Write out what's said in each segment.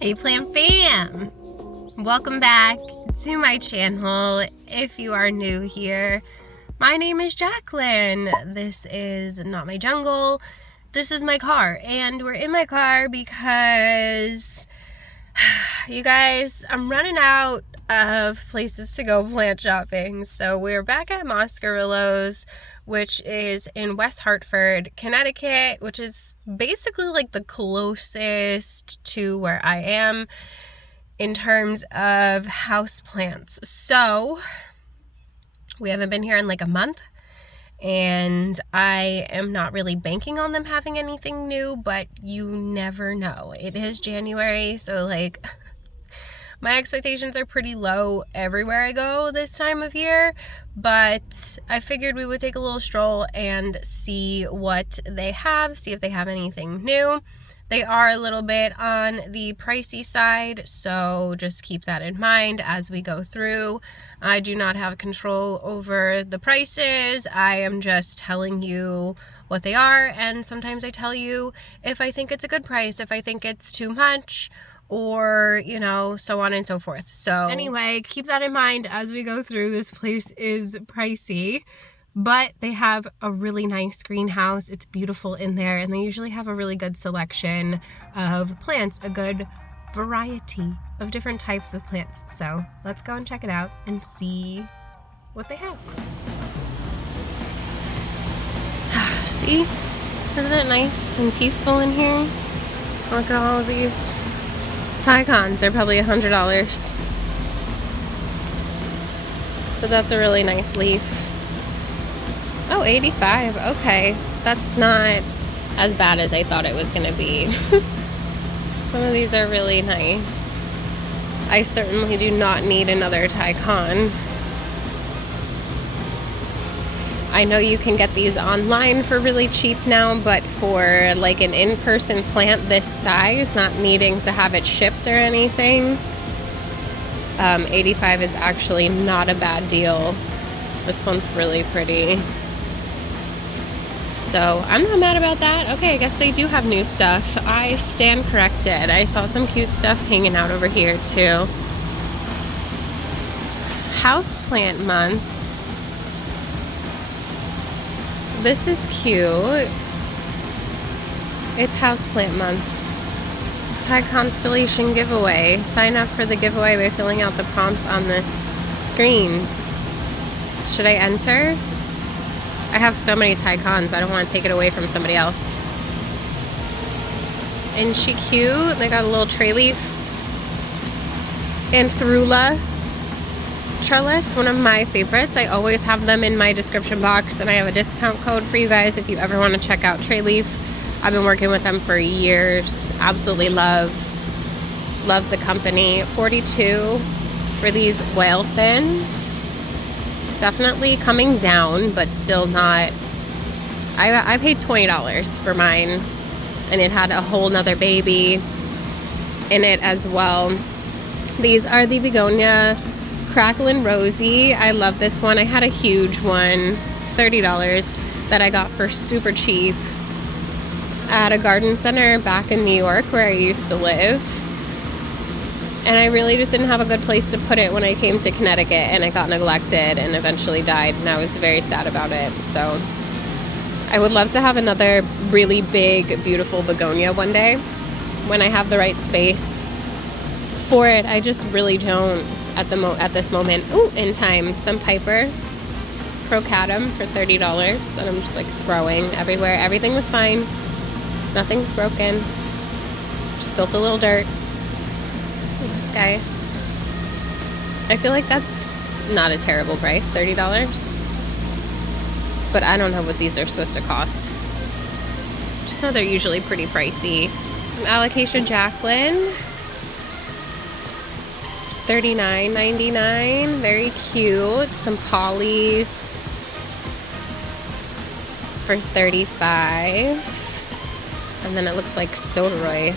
Hey Plant Fam! Welcome back to my channel. If you are new here, my name is Jacqueline. This is not my jungle. This is my car, and we're in my car because you guys, I'm running out of places to go plant shopping. So we're back at Moscarillos, which is in West Hartford, Connecticut, which is basically like the closest to where I am in terms of house plants. So we haven't been here in like a month, and I am not really banking on them having anything new, but you never know. It is January, so like my expectations are pretty low everywhere I go this time of year, but I figured we would take a little stroll and see what they have, see if they have anything new. They are a little bit on the pricey side, so just keep that in mind as we go through. I do not have control over the prices. I am just telling you what they are, and sometimes I tell you if I think it's a good price, if I think it's too much, or, you know, so on and so forth. So anyway, keep that in mind as we go through. This place is pricey, but they have a really nice greenhouse. It's beautiful in there, and they usually have a really good selection of plants, a good variety of different types of plants. So let's go and check it out and see what they have. See? Isn't it nice and peaceful in here? Look at all of these Ticons. They're probably $100. But that's a really nice leaf. Oh, 85. Okay. That's not as bad as I thought it was going to be. Some of these are really nice. I certainly do not need another Ticon. I know you can get these online for really cheap now, but for like an in-person plant this size, not needing to have it shipped or anything, 85 is actually not a bad deal. This one's really pretty. So I'm not mad about that. Okay, I guess they do have new stuff. I stand corrected. I saw some cute stuff hanging out over here too. Houseplant month. This is cute. It's houseplant month. Tide Constellation giveaway. Sign up for the giveaway by filling out the prompts on the screen. Should I enter? I have so many Ticons, I don't want to take it away from somebody else. Isn't she cute? They got a little Treleaf. Anthrula Trellis, one of my favorites. I always have them in my description box, and I have a discount code for you guys if you ever want to check out Treleaf. I've been working with them for years. Absolutely love the company. 42 for these whale fins. Definitely coming down, but still not. I paid $20 for mine, and it had a whole nother baby in it as well. These are the Begonia Crackling Rosy. I love this one. I had a huge one, $30, that I got for super cheap at a garden center back in New York where I used to live. And I really just didn't have a good place to put it when I came to Connecticut, and it got neglected and eventually died, and I was very sad about it. So I would love to have another really big, beautiful begonia one day when I have the right space for it. I just really don't at this moment. Ooh, in time. Some Piper Crocatum for $30 that I'm just like throwing everywhere. Everything was fine. Nothing's broken. Just spilled a little dirt. This guy. I feel like that's not a terrible price, $30. But I don't know what these are supposed to cost. Just know they're usually pretty pricey. Some Alocasia Jacqueline. $39.99. Very cute. Some Pollies for $35. And then it looks like Soderoy.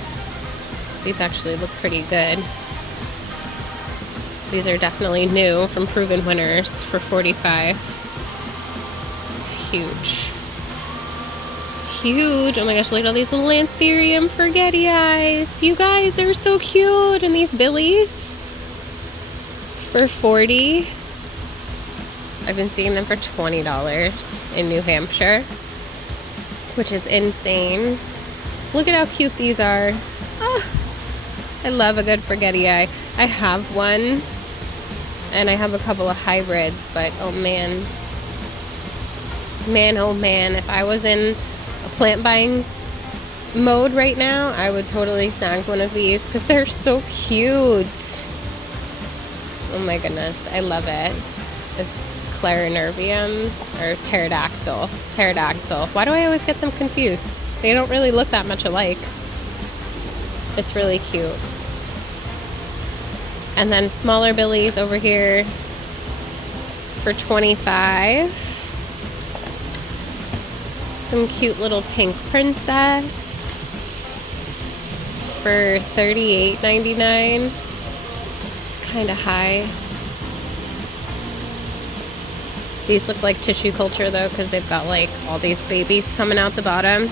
These actually look pretty good. These are definitely new from Proven Winners for $45. Huge. huge. Oh my gosh, look at all these little anthurium forgetti eyes. You guys, they're so cute. And these billies for $40. I've been seeing them for $20 in New Hampshire, which is insane. Look at how cute these are. Oh, I love a good forgetti eye. I have one, and I have a couple of hybrids, but oh man, oh man, if I was in a plant buying mode right now, I would totally snag one of these because they're so cute. Oh my goodness, I love it. This Clarinervium or pterodactyl. Why do I always get them confused? They don't really look that much alike. It's really cute. And then smaller billies over here for $25. Some cute little pink princess for $38.99. It's kind of high. These look like tissue culture though, because they've got like all these babies coming out the bottom.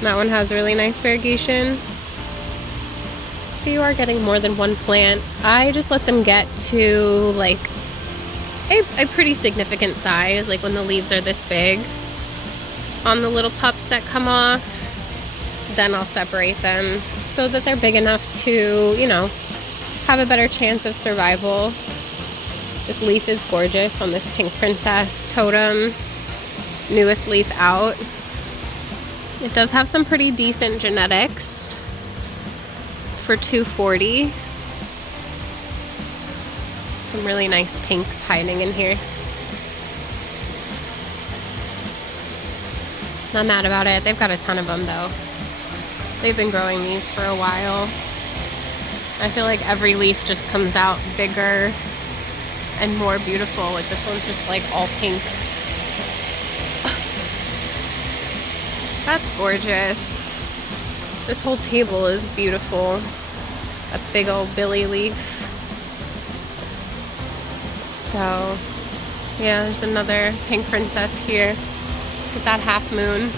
That one has really nice variegation. So you are getting more than one plant. I just let them get to like a pretty significant size, like when the leaves are this big on the little pups that come off. Then I'll separate them so that they're big enough to, you know, have a better chance of survival. This leaf is gorgeous on this pink princess totem. Newest leaf out. It does have some pretty decent genetics for $240. Some really nice pinks hiding in here. Not mad about it. They've got a ton of them though. They've been growing these for a while. I feel like every leaf just comes out bigger and more beautiful. Like this one's just like all pink. That's gorgeous. This whole table is beautiful. A big old billy leaf. So yeah, there's another pink princess here with that half moon.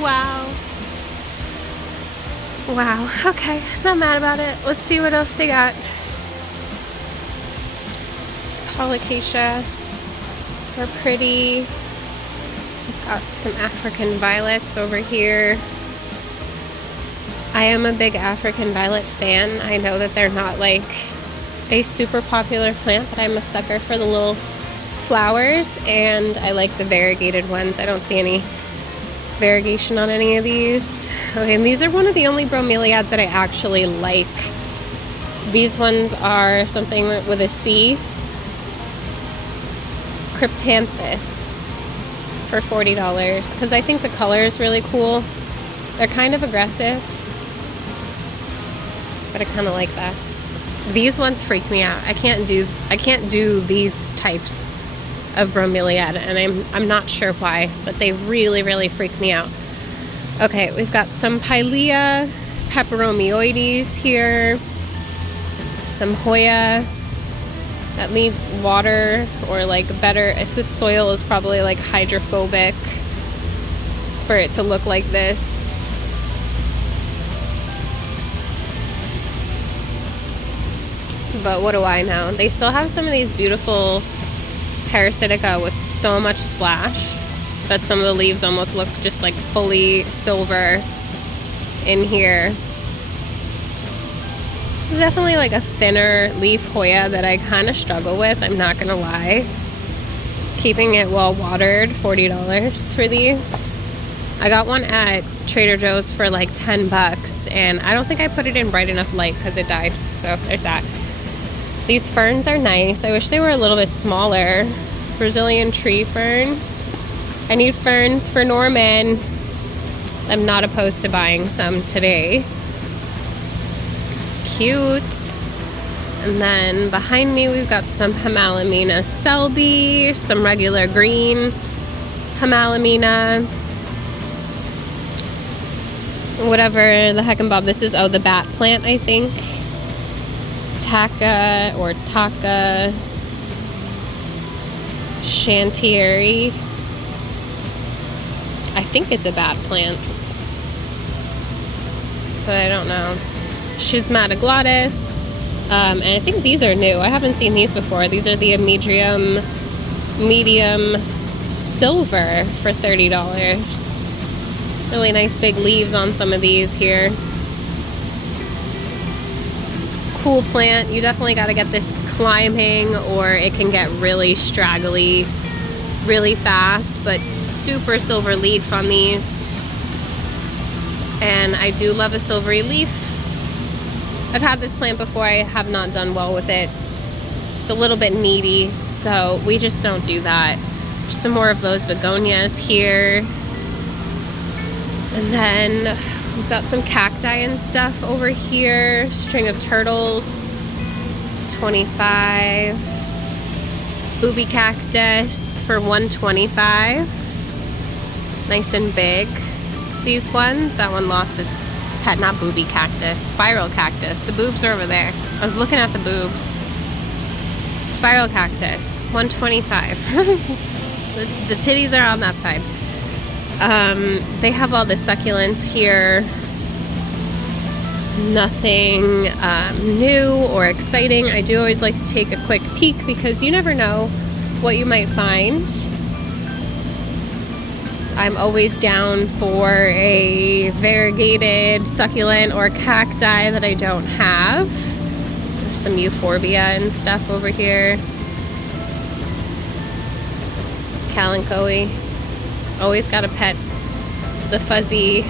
Wow. Wow, okay, not mad about it. Let's see what else they got. This colocasia, they're pretty. We've got some African violets over here. I am a big African violet fan. I know that they're not like a super popular plant, but I'm a sucker for the little flowers, and I like the variegated ones. I don't see any variegation on any of these. Okay, and these are one of the only bromeliads that I actually like. These ones are something with a C. Cryptanthus for $40 because I think the color is really cool. They're kind of aggressive, but I kind of like that. These ones freak me out. I can't do these types of bromeliad, and I'm not sure why, but they really freak me out. Okay, we've got some Pilea peperomioides here, some Hoya that needs water or like better. This soil is probably like hydrophobic for it to look like this. But what do I know? They still have some of these beautiful Parasitica with so much splash that some of the leaves almost look just like fully silver in here. This is definitely like a thinner leaf Hoya that I kind of struggle with, I'm not gonna lie. Keeping it well watered, $40 for these. I got one at Trader Joe's for like $10, and I don't think I put it in bright enough light because it died, so there's that. These ferns are nice. I wish they were a little bit smaller. Brazilian tree fern. I need ferns for Norman. I'm not opposed to buying some today. Cute. And then behind me we've got some Hymalamina Selby, some regular green Hymalamina. Whatever the heck and bob this is. Oh, the bat plant, I think. Taka or Taka Chantieri. I think it's a bad plant, but I don't know. Schismata glottis, and I think these are new. I haven't seen these before. These are the Medium Silver for $30. Really nice big leaves on some of these here. Cool plant. You definitely got to get this climbing or it can get really straggly really fast, but super silver leaf on these. And I do love a silvery leaf. I've had this plant before. I have not done well with it. It's a little bit needy, so we just don't do that. Some more of those begonias here. And then we've got some cacti and stuff over here. String of turtles, 25. Booby cactus for $125. Nice and big. These ones, that one lost its head. Not booby cactus, spiral cactus. The boobs are over there. I was looking at the boobs. Spiral cactus, $125. The titties are on that side. They have all the succulents here. Nothing new or exciting. I do always like to take a quick peek because you never know what you might find. I'm always down for a variegated succulent or cacti that I don't have. There's some euphorbia and stuff over here. Kalanchoe. Always gotta pet the fuzzy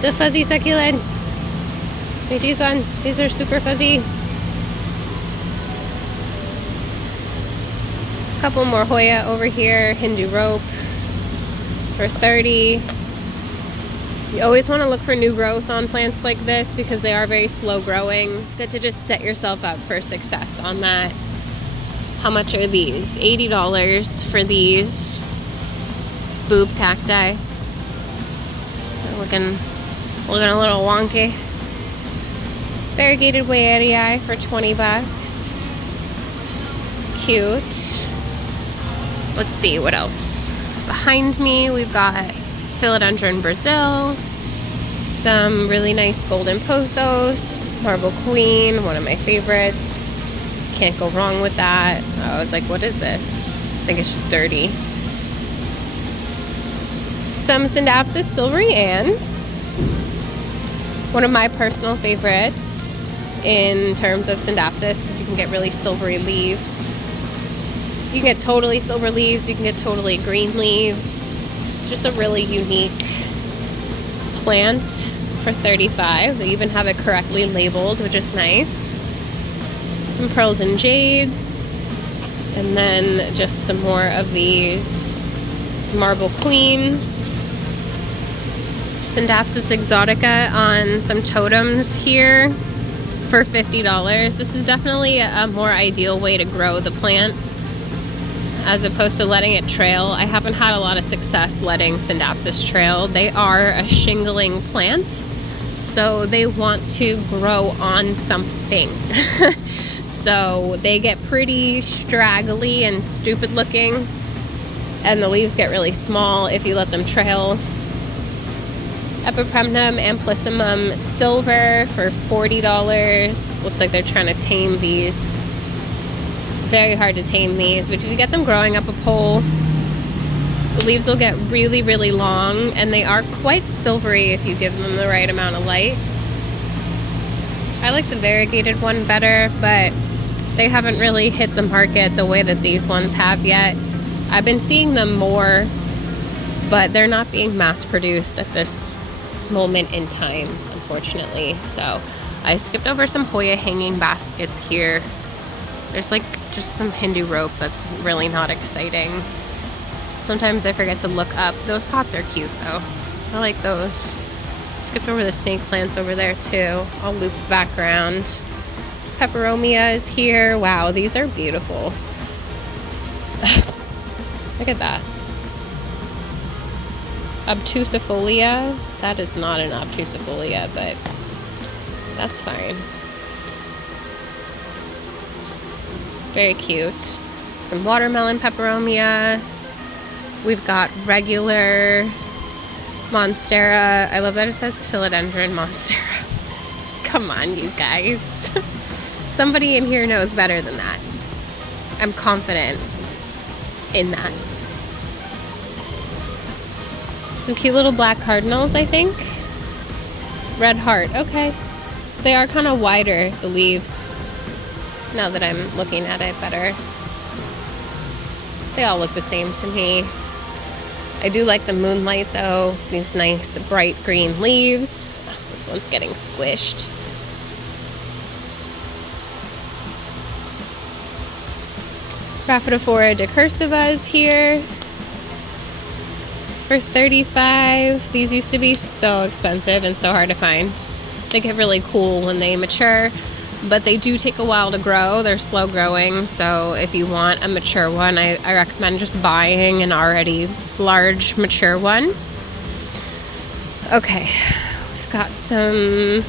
the fuzzy succulents. These ones, these are super fuzzy. Couple more Hoya over here. Hindu rope for $30. You always want to look for new growth on plants like this because they are very slow growing. It's good to just set yourself up for success on that. How much are these? $80 for these boob cacti. They're looking a little wonky. Variegated Wayerii for $20. Cute. Let's see what else. Behind me we've got Philodendron Brazil, some really nice golden pothos, Marble Queen, one of my favorites. Can't go wrong with that. I was like, what is this? I think it's just dirty. Some Scindapsus Silvery Ann, one of my personal favorites in terms of Scindapsus because you can get really silvery leaves. You can get totally silver leaves, you can get totally green leaves. It's just a really unique plant for $35. They even have it correctly labeled, which is nice. Some pearls and jade. And then just some more of these Marble Queens. Scindapsus exotica on some totems here for $50. This is definitely a more ideal way to grow the plant as opposed to letting it trail. I haven't had a lot of success letting Scindapsus trail. They are a shingling plant, so they want to grow on something. So they get pretty straggly and stupid looking, and the leaves get really small if you let them trail. Epipremnum Amplissimum Silver for $40. Looks like they're trying to tame these. It's very hard to tame these, but if you get them growing up a pole, the leaves will get really, really long, and they are quite silvery if you give them the right amount of light. I like the variegated one better, but they haven't really hit the market the way that these ones have yet. I've been seeing them more, but they're not being mass produced at this moment in time, unfortunately. So I skipped over some Hoya hanging baskets here. There's like just some Hindu rope that's really not exciting. Sometimes I forget to look up. Those pots are cute though. I like those. Skipped over the snake plants over there too. I'll loop the background. Peperomia is here. Wow, these are beautiful. Look at that. Obtusifolia. That is not an obtusifolia, but that's fine. Very cute. Some watermelon peperomia. We've got regular Monstera. I love that it says Philodendron Monstera. Come on, you guys. Somebody in here knows better than that. I'm confident in that. Some cute little black cardinals, I think. Red heart, okay. They are kind of wider, the leaves, now that I'm looking at it better. They all look the same to me. I do like the moonlight though, these nice bright green leaves. Oh, this one's getting squished. Rhaphidophora decursiva is here for $35. These used to be so expensive and so hard to find. They get really cool when they mature, but they do take a while to grow. They're slow growing, so if you want a mature one, I recommend just buying an already large mature one. Okay, we've got some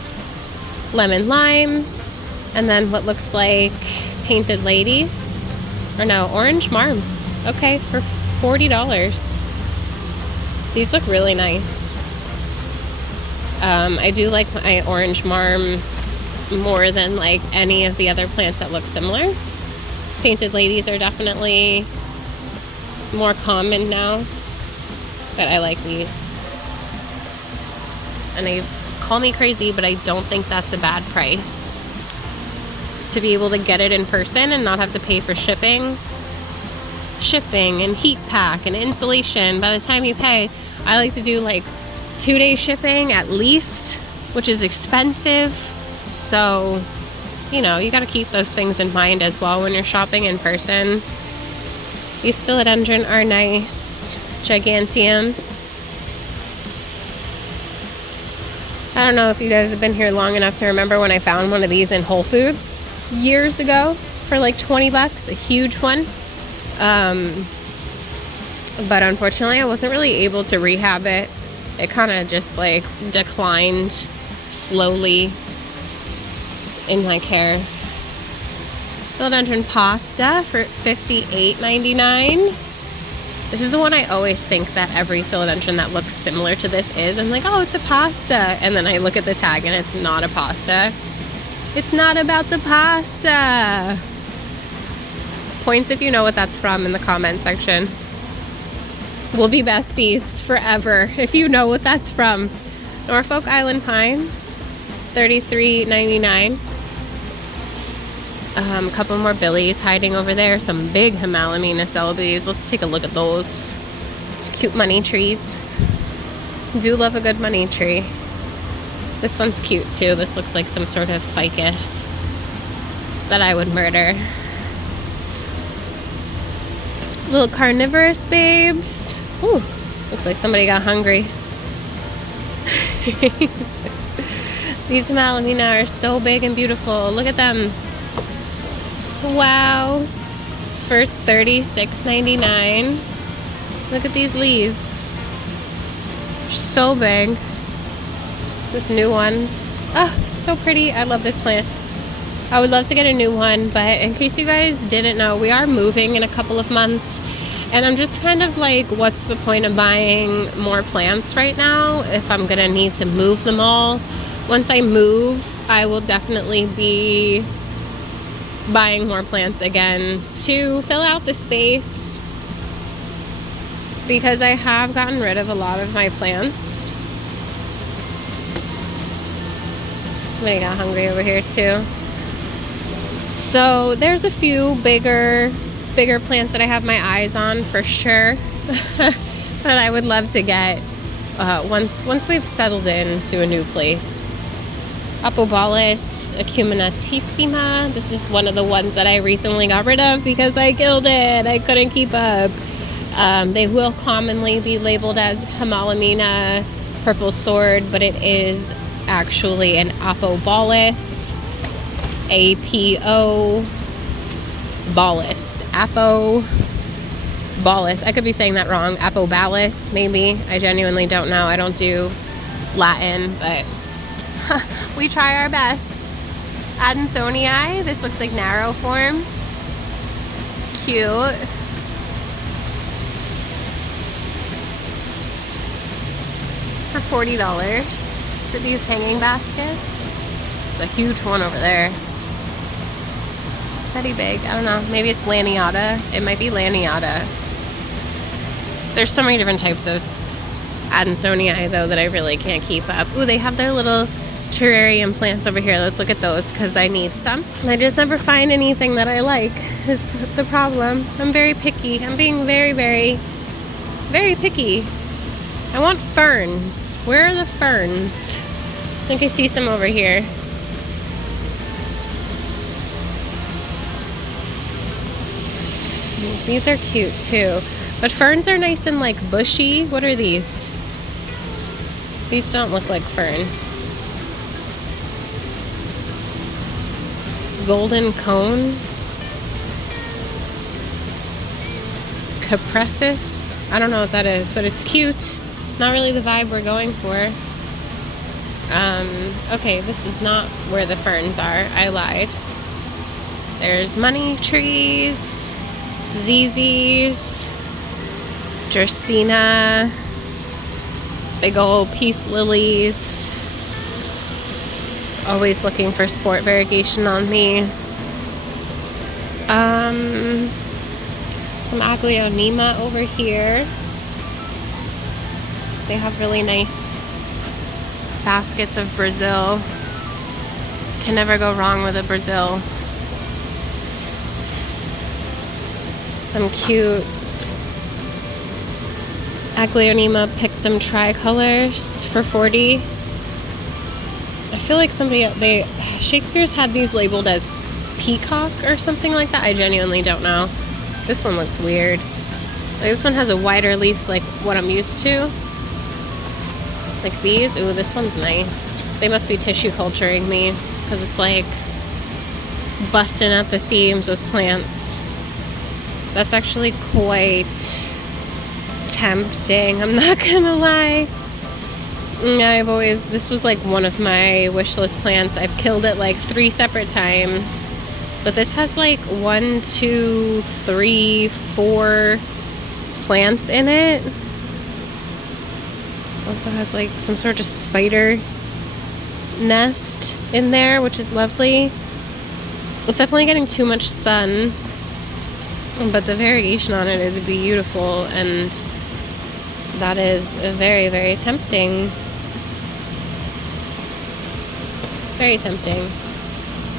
lemon limes, and then what looks like painted ladies, or no, orange marms. Okay, for $40. These look really nice. I do like my orange marm more than like any of the other plants that look similar. Painted ladies are definitely more common now, but I like these. And they call me crazy, but I don't think that's a bad price. To be able to get it in person and not have to pay for shipping and heat pack and installation. By the time you pay, I like to do like 2-day shipping at least, which is expensive. So, you know, you got to keep those things in mind as well when you're shopping in person. These philodendron are nice. Gigantium. I don't know if you guys have been here long enough to remember when I found one of these in Whole Foods years ago for like $20, a huge one. But unfortunately I wasn't really able to rehab it. It kind of just like declined slowly in my care. Philodendron pasta for $58.99. This is the one I always think that every philodendron that looks similar to this is. I'm like, oh, it's a pasta. And then I look at the tag and it's not a pasta. It's not about the pasta. Points if you know what that's from in the comment section. We'll be besties forever if you know what that's from. Norfolk Island Pines, $33.99. A couple more billies hiding over there. Some big Himalamina celebes. Let's take a look at those. Cute money trees. Do love a good money tree. This one's cute too. This looks like some sort of ficus that I would murder. Little carnivorous babes. Ooh, looks like somebody got hungry. These Himalamina are so big and beautiful. Look at them. Wow. For $36.99. Look at these leaves. They're so big. This new one. Oh, so pretty. I love this plant. I would love to get a new one, but in case you guys didn't know, we are moving in a couple of months, and I'm just kind of like, what's the point of buying more plants right now if I'm gonna need to move them all? Once I move, I will definitely be buying more plants again to fill out the space, because I have gotten rid of a lot of my plants. Somebody got hungry over here too. So there's a few bigger plants that I have my eyes on for sure. But I would love to get once we've settled into a new place. Apobalis acuminatissima. This is one of the ones that I recently got rid of because I killed it. I couldn't keep up. They will commonly be labeled as Himalamina purple sword, but it is actually an Apobalis. Apobalis. Apobalis. I could be saying that wrong. Apobalis, maybe. I genuinely don't know. I don't do Latin, but we try our best. Adansonii. This looks like narrow form. Cute. for $40 for these hanging baskets. There's a huge one over there. Pretty big. I don't know. Maybe it's Laniata. It might be Laniata. There's so many different types of Adansonii though that I really can't keep up. Ooh, they have their little terrarium plants over here. Let's look at those because I need some. I just never find anything that I like is the problem. I'm very picky. I'm being very, very, very picky. I want ferns. Where are the ferns? I think I see some over here. These are cute too. But ferns are nice and like bushy. What are these? These don't look like ferns. Golden cone. Capressus. I don't know what that is, but it's cute. Not really the vibe we're going for. Okay, this is not where the ferns are. I lied. There's money trees, ZZs, Dracaena, big old peace lilies. Always looking for sport variegation on these. Some Aglaonema over here. They have really nice baskets of Brazil. Can never go wrong with a Brazil. Some cute Aglaonema Pictum tricolors for $40. I feel like Shakespeare's had these labeled as peacock or something like that. I genuinely don't know. This one looks weird. Like this one has a wider leaf like what I'm used to. Like these. Ooh, this one's nice. They must be tissue culturing these because it's like busting at the seams with plants. That's actually quite tempting. I'm not gonna lie. This was like one of my wish list plants. I've killed it like 3 separate times. But this has like 1, 2, 3, 4 plants in it. Also has like some sort of spider nest in there, which is lovely. It's definitely getting too much sun, but the variegation on it is beautiful, and that is very, very tempting. Very tempting.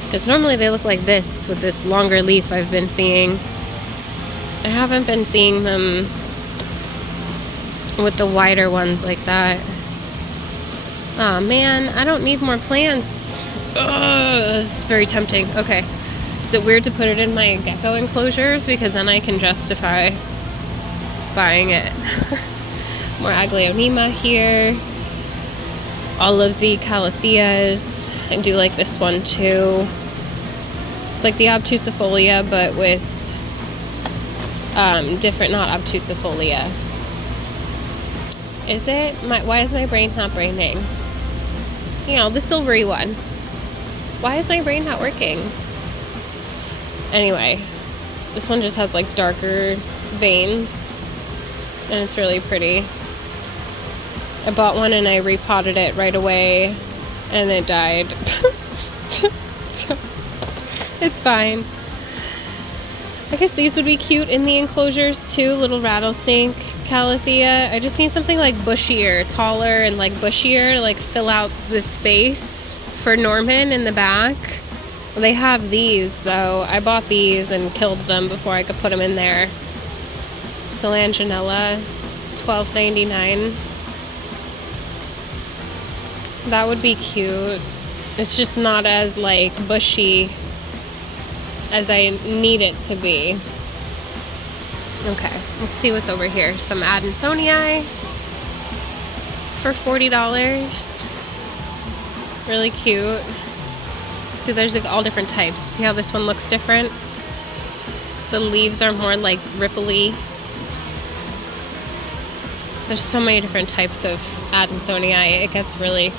Because normally they look like this with this longer leaf I've been seeing. I haven't been seeing them with the wider ones like that. Aw, man, I don't need more plants. Ugh, it's very tempting. Okay. Is it weird to put it in my gecko enclosures? Because then I can justify buying it. More Aglaonema here. All of the Calatheas. I do like this one too. It's like the obtusifolia, but with different, not obtusifolia. Is it? Why is my brain not braining? You know, the silvery one. Why is my brain not working? Anyway, this one just has like darker veins, and it's really pretty. I bought one and I repotted it right away, and it died. So, it's fine. I guess these would be cute in the enclosures too, little rattlesnake calathea. I just need something like bushier, taller and like bushier to like fill out the space for Norman in the back. Well, they have these though. I bought these and killed them before I could put them in there. Solanginella, $12.99. That would be cute. It's just not as like bushy as I need it to be. Okay, let's see what's over here. Some Adansonii for $40. Really cute. See, there's like all different types. See how this one looks different? The leaves are more like ripply. There's so many different types of Adansonii. It gets really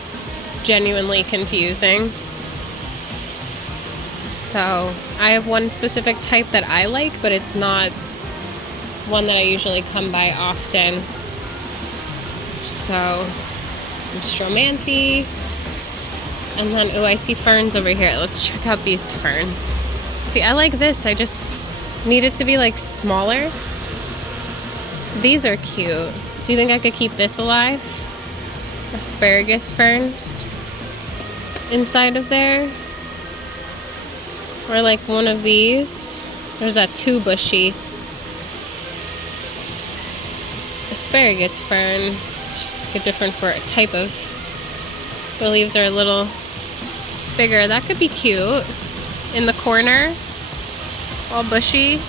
genuinely confusing. So I have one specific type that I like, but it's not one that I usually come by often. So some Stromanthe. And then, oh, I see ferns over here. Let's check out these ferns. See, I like this. I just need it to be like smaller. These are cute. Do you think I could keep this alive? Asparagus ferns inside of there. Or like one of these. There's that too bushy asparagus fern. It's just like a different type of, the leaves are a little bigger. That could be cute in the corner, all bushy.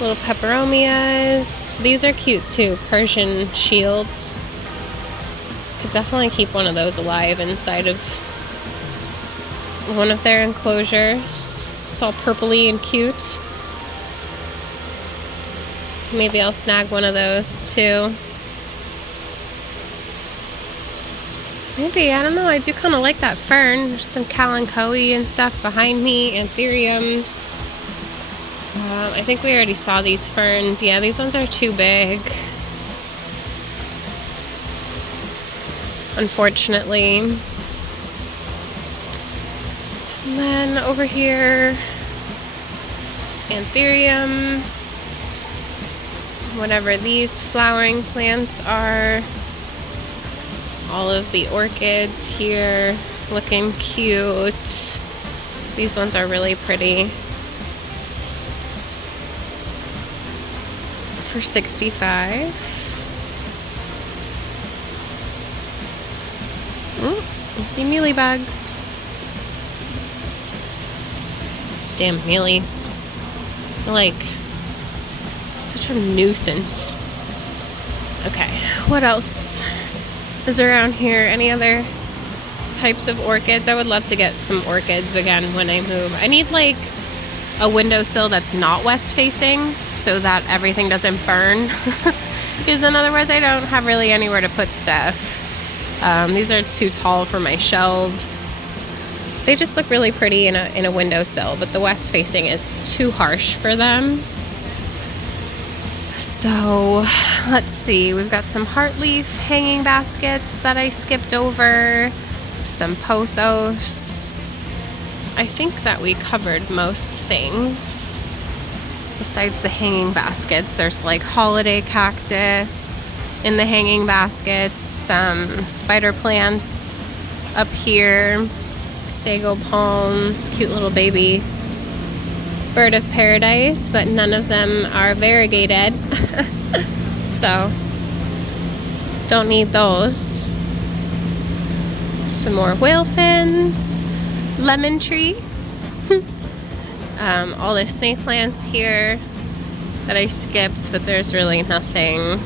Little peperomias. These are cute too. Persian shields. Could definitely keep one of those alive inside of one of their enclosures. It's all purpley and cute. Maybe I'll snag one of those too. Maybe, I don't know, I do kind of like that fern. There's some kalanchoe and stuff behind me, anthuriums. I think we already saw these ferns. Yeah, these ones are too big, unfortunately. And then over here, anthurium, whatever these flowering plants are. All of the orchids here looking cute. These ones are really pretty. For $65. I see mealybugs. Damn mealies. They're like such a nuisance. Okay, what else is around here? Any other types of orchids? I would love to get some orchids again when I move. I need like a windowsill that's not west facing so that everything doesn't burn. Because then otherwise I don't have really anywhere to put stuff. These are too tall for my shelves. They just look really pretty in a windowsill, but the west facing is too harsh for them. So let's see, we've got some heartleaf hanging baskets that I skipped over, some pothos. I think that we covered most things. Besides the hanging baskets, there's like holiday cactus in the hanging baskets, some spider plants up here, sago palms, cute little baby bird of paradise, but none of them are variegated. So don't need those. Some more whale fins, lemon tree, all the snake plants here that I skipped, but there's really nothing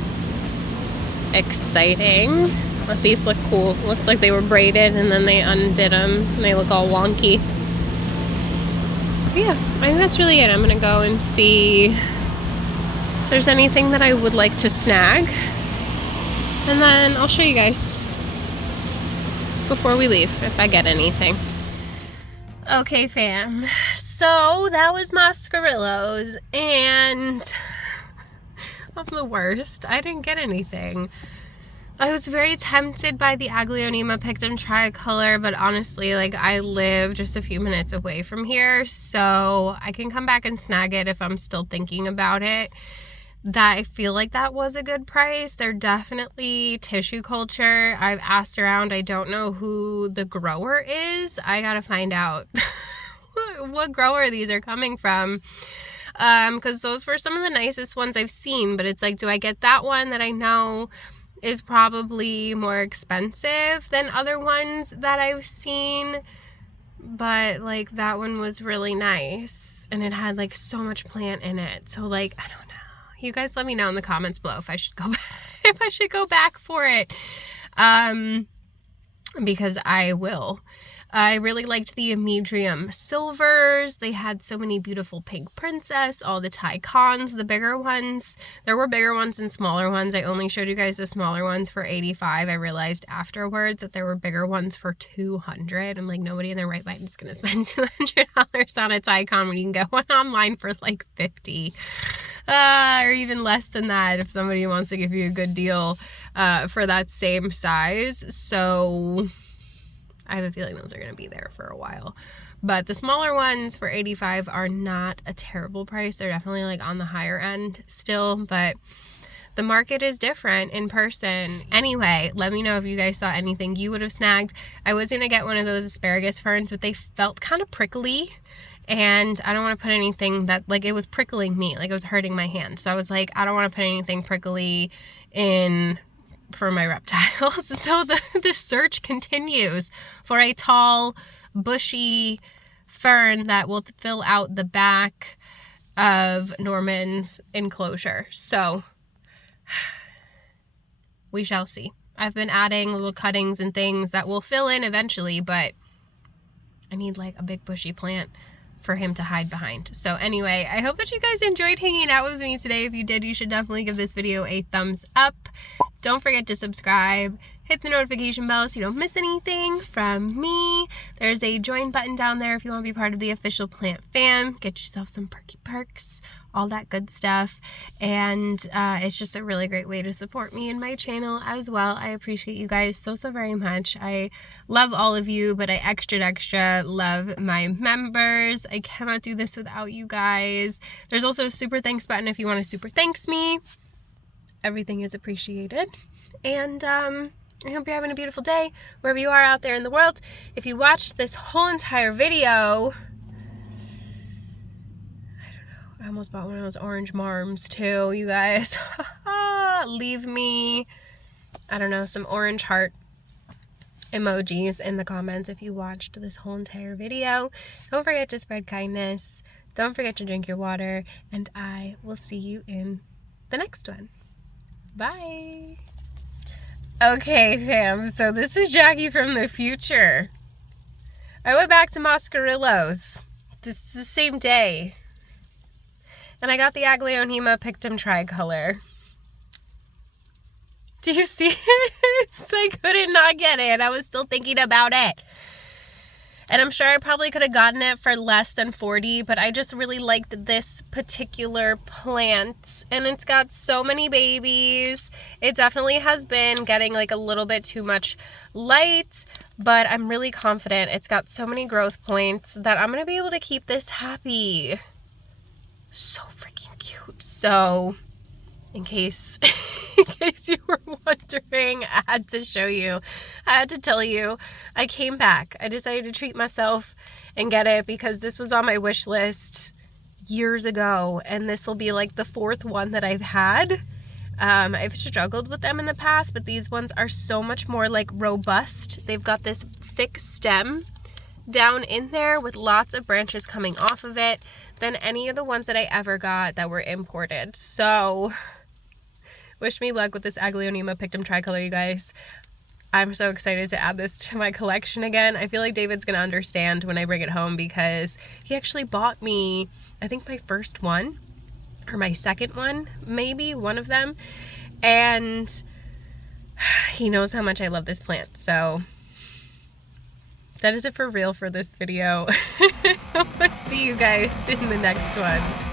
exciting. But these look cool. Looks like they were braided and then they undid them and they look all wonky. But yeah, I think that's really it. I'm gonna go and see if there's anything that I would like to snag, and then I'll show you guys before we leave if I get anything. Okay, fam, so that was Moscarillos, and I'm the worst. I didn't get anything. I was very tempted by the Aglaonema Pictum Tricolor, but honestly, like, I live just a few minutes away from here, so I can come back and snag it if I'm still thinking about it. That I feel like that was a good price. They're definitely tissue culture. I've asked around. I don't know who the grower is. I gotta find out what grower these are coming from. Because those were some of the nicest ones I've seen, but it's like, do I get that one that I know is probably more expensive than other ones that I've seen? But like, that one was really nice and it had like so much plant in it. So like, I don't know. You guys let me know in the comments below if I should go back, if I should go back for it. Because I will. I really liked the medium silvers. They had so many beautiful pink princess, all the Tycons, the bigger ones. There were bigger ones and smaller ones. I only showed you guys the smaller ones for $85. I realized afterwards that there were bigger ones for $200. I'm like, nobody in their right mind is going to spend $200 on a Tycon when you can get one online for like $50. Or even less than that if somebody wants to give you a good deal for that same size. So I have a feeling those are going to be there for a while. But the smaller ones for $85 are not a terrible price. They're definitely like on the higher end still, but the market is different in person. Anyway, let me know if you guys saw anything you would have snagged. I was going to get one of those asparagus ferns, but they felt kind of prickly. And I don't want to put anything that, like, it was prickling me, like it was hurting my hand. So I was like, I don't want to put anything prickly in for my reptiles. So the search continues for a tall, bushy fern that will fill out the back of Norman's enclosure. So we shall see. I've been adding little cuttings and things that will fill in eventually, but I need like a big bushy plant for him to hide behind. So anyway, I hope that you guys enjoyed hanging out with me today. If you did, you should definitely give this video a thumbs up. Don't forget to subscribe. Hit the notification bell so you don't miss anything from me. There's a join button down there if you want to be part of the official plant fam. Get yourself some perky perks, all that good stuff. And it's just a really great way to support me and my channel as well. I appreciate you guys so very much. I love all of you, but I extra love my members. I cannot do this without you guys. There's also a super thanks button if you want to super thanks me. Everything is appreciated. And I hope you're having a beautiful day wherever you are out there in the world. If you watched this whole entire video, I almost bought one of those orange marms too, you guys. Leave me, I don't know, some orange heart emojis in the comments if you watched this whole entire video. Don't forget to spread kindness. Don't forget to drink your water. And I will see you in the next one. Bye. Okay, fam. So this is Jackie from the future. I went back to Moscarillos. This is the same day. And I got the Aglaonema Pictum Tricolor. Do you see it? I couldn't not get it. I was still thinking about it. And I'm sure I probably could have gotten it for less than $40, but I just really liked this particular plant. And it's got so many babies. It definitely has been getting like a little bit too much light, but I'm really confident it's got so many growth points that I'm going to be able to keep this happy. So freaking cute. So in case you were wondering, I had to show you, I had to tell you, I came back. I decided to treat myself and get it because this was on my wish list years ago, and this will be like the fourth one that I've had. I've struggled with them in the past, but these ones are so much more like robust. They've got this thick stem down in there with lots of branches coming off of it than any of the ones that I ever got that were imported. So wish me luck with this Aglaonema Pictum Tricolor, you guys. I'm so excited to add this to my collection again. I feel like David's gonna understand when I bring it home because he actually bought me, I think, my first one or my second one, maybe one of them, and he knows how much I love this plant. So that is it for real for this video. Hope I see you guys in the next one.